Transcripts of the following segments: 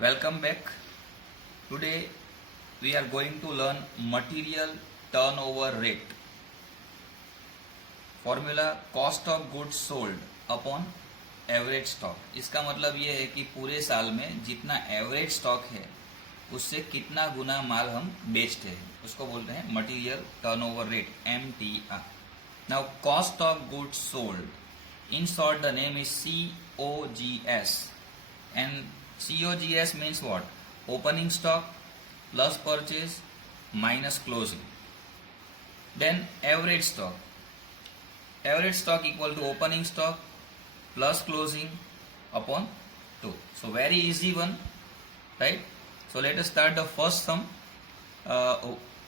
Welcome back. Today we are going to learn material turnover rate. Formula cost of goods sold upon average stock. इसका मतलब ये है कि पूरे साल में जितना एवरेज स्टॉक है उससे कितना गुना माल हम बेचते हैं, उसको बोलते हैं material turnover rate, MTR. Now cost of goods sold, in short the name is COGS, and COGS means what? Opening stock plus purchase minus closing. Then average stock. Average stock equal to opening stock plus closing upon 2. So very easy one, right? So let us start the first sum.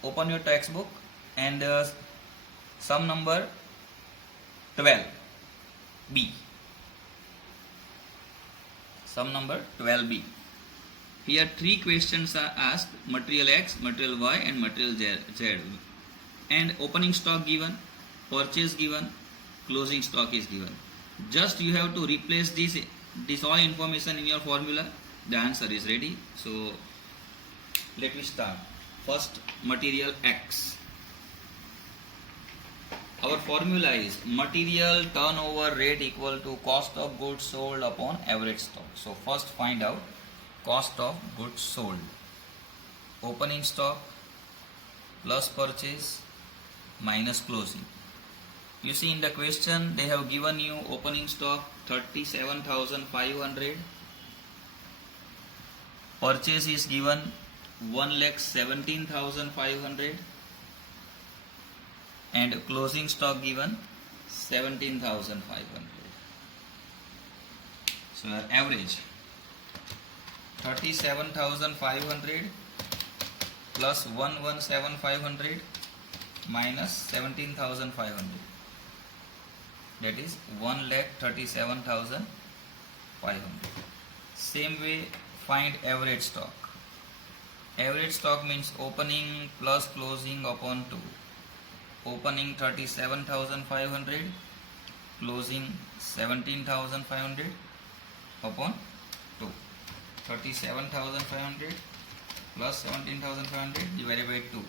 Open your textbook and sum number 12B. Sum number 12B. Here three questions are asked: material X, material Y and material Z. And opening stock given, purchase given, closing stock is given. Just you have to replace this all information in your formula. The answer is ready. So let me start. First, material X. Our formula is material turnover rate equal to cost of goods sold upon average stock. So first find out cost of goods sold. Opening stock plus purchase minus closing. You see in the question they have given you opening stock 37,500. Purchase is given 1,17,500. And closing stock given 17,500. So our average 37,500 plus 117,500 minus 17,500. That is 1,37,500. Same way find average stock. Average stock means opening plus closing upon 2. Opening 37,500, closing 17,500 upon 2. 37,500 plus 17,500 divided by 2.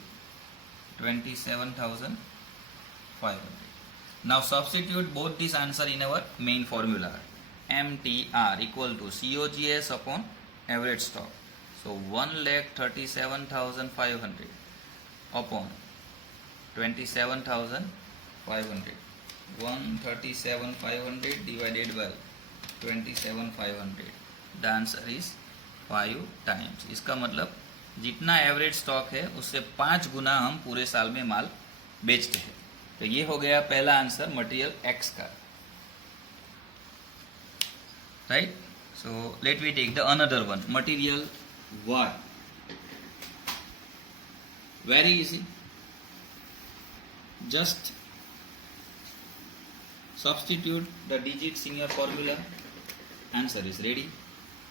27,500. Now substitute both this answer in our main formula. MTR equal to COGS upon average stock. So 1,37,500 upon 27,500. 137,500 divided by 27,500. The answer is 5 times. इसका मतलब जितना average stock है उससे 5 गुना हम पूरे साल में माल बेचते हैं. तो ये हो गया पहला आंसर मटेरियल एक्स का, right. So let we take the another one, material Y. Very easy. Just substitute the digits in your formula. Answer is ready.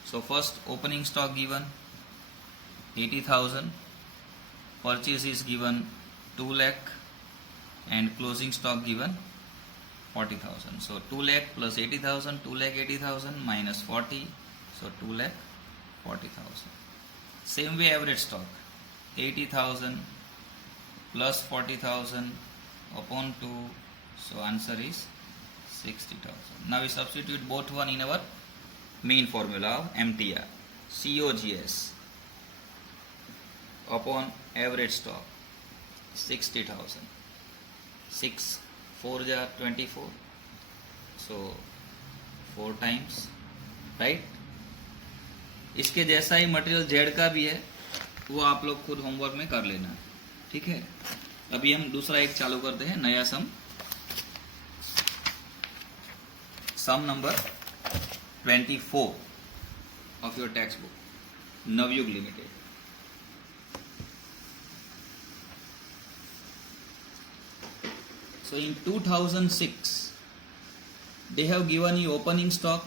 So first opening stock given 80,000, purchase is given 2 lakh and closing stock given 40,000. So 2 lakh plus 80,000, 2 lakh 80,000 minus 40, so 2 lakh 40,000. Same way average stock 80,000 plus 40,000 upon 2, so answer is 60,000. Now we substitute both one in our main formula of MTR. COGS upon average stock 60,000. 6 4 are 24, so 4 times, right. इसके जैसा ही material Z का भी है, वो आप लोग खुद homework में कर लेना, ठीक है. अभी हम दूसरा एक चालू करते हैं, नया sum. Sum number 24 of your text book, Navyug limited. So in 2006 they have given you opening stock,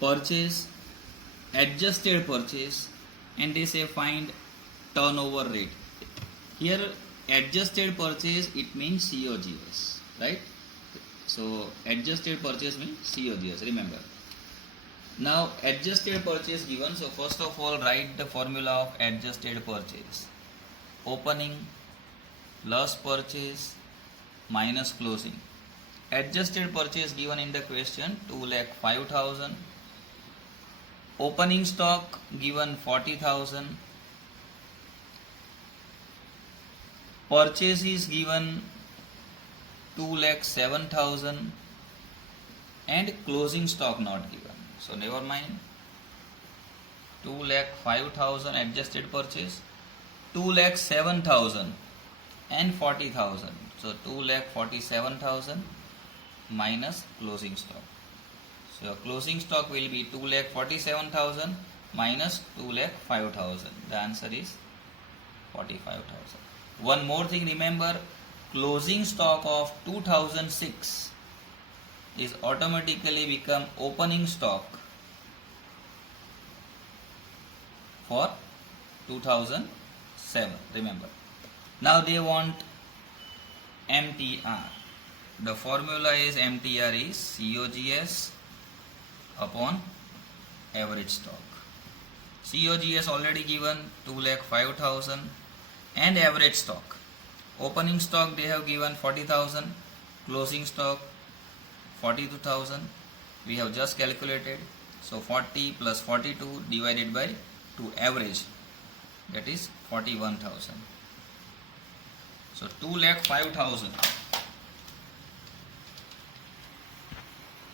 purchase, adjusted purchase, and they say find turnover rate. Here adjusted purchase, it means COGS, right. So adjusted purchase means COGS, remember. Now adjusted purchase given. So first of all write the formula of adjusted purchase. Opening plus purchase minus closing. Adjusted purchase given in the question 2,05,000. Opening stock given 40,000. Purchase is given 2,07,000 and closing stock not given. So never mind. 2,05,000 adjusted purchase, 2,07,000 and 40,000. So 2,47,000 minus closing stock. So your closing stock will be 2,47,000 minus 2,05,000. The answer is 45,000. One more thing, remember, closing stock of 2006 is automatically become opening stock for 2007. Remember. Now they want MTR. The formula is MTR is COGS upon average stock. COGS already given 2,05,000 and average stock. Opening stock they have given 40,000, closing stock 42,000. We have just calculated. So 40 plus 42 divided by 2 average, that is 41,000. So 2,05,000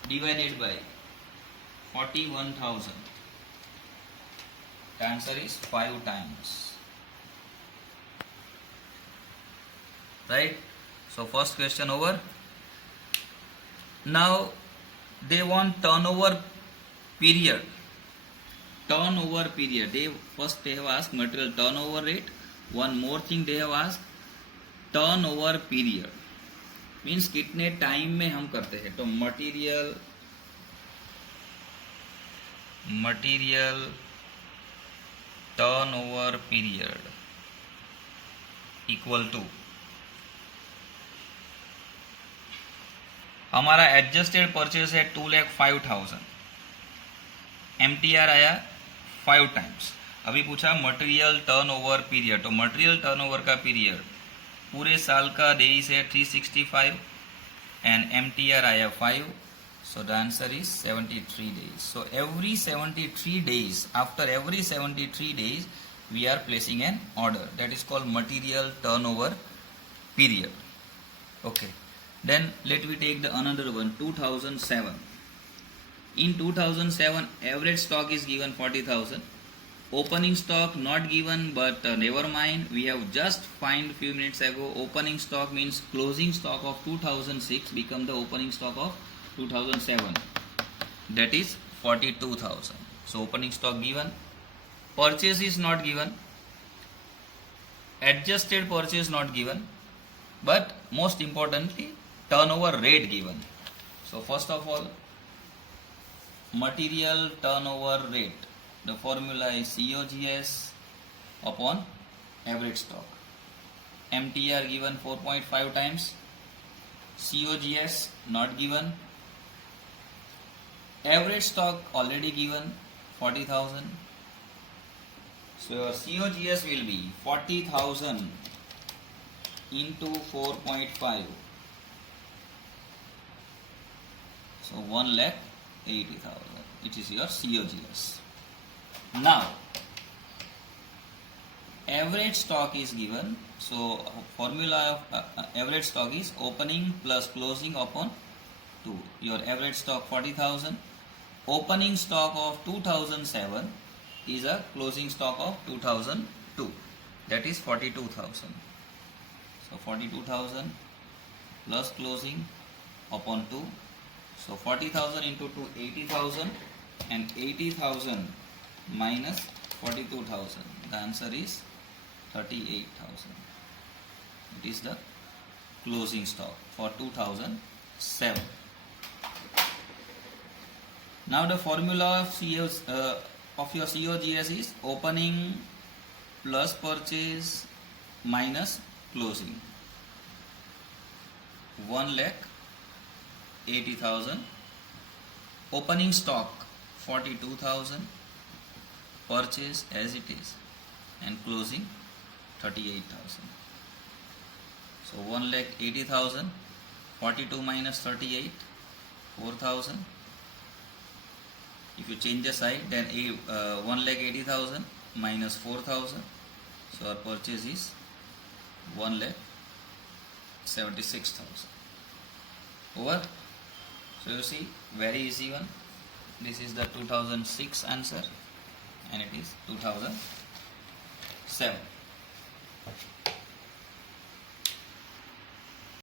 divided by 41,000. The answer is 5 times. Right? So first question over. Now they want turnover period. Turnover period. They have asked material turnover rate. One more thing they have asked, turnover period. Means कितने time में हम करते हैं. तो material turnover period equal to हमारा adjusted purchase है 2,05,000. MTR आया 5 times. अभी पूछा मटेरियल टर्नओवर पीरियड. तो मटेरियल टर्नओवर का पीरियड पूरे साल का डेज है 365 एंड MTR आया 5. So the answer is 73 days. So every 73 days, after every 73 days, we are placing an order. That is called material turnover period. Okay. Then let me take the another one, 2007. In 2007, average stock is given 40,000. Opening stock not given, but never mind. We have just find few minutes ago. Opening stock means closing stock of 2006 become the opening stock of 2007. That is 42,000. So opening stock given. Purchase is not given. Adjusted purchase not given. But most importantly, turnover rate given. So first of all, material turnover rate. The formula is COGS upon average stock. MTR given 4.5 times. COGS not given. Average stock already given 40,000. So your COGS will be 40,000 into 4.5. So 1,80,000. It is your COGS. Now average stock is given. So formula of average stock is opening plus closing upon 2. Your average stock 40,000. Opening stock of 2007 is a closing stock of 2002. That is 42,000. So 42,000 plus closing upon 2. So 40,000 into 2, 80,000, and 80,000 minus 42,000. The answer is 38,000. It is the closing stock for 2007. Now the formula of your COGS is opening plus purchase minus closing. 1,80,000. Opening stock 42,000, purchase as it is, and closing 38,000. So 1,80,000, 42 minus 38, 4,000. If you change the side, then 1,80,000 minus 4,000. So our purchase is 1,76,000. Over. So you see, very easy one. This is the 2006 answer, and it is 2007.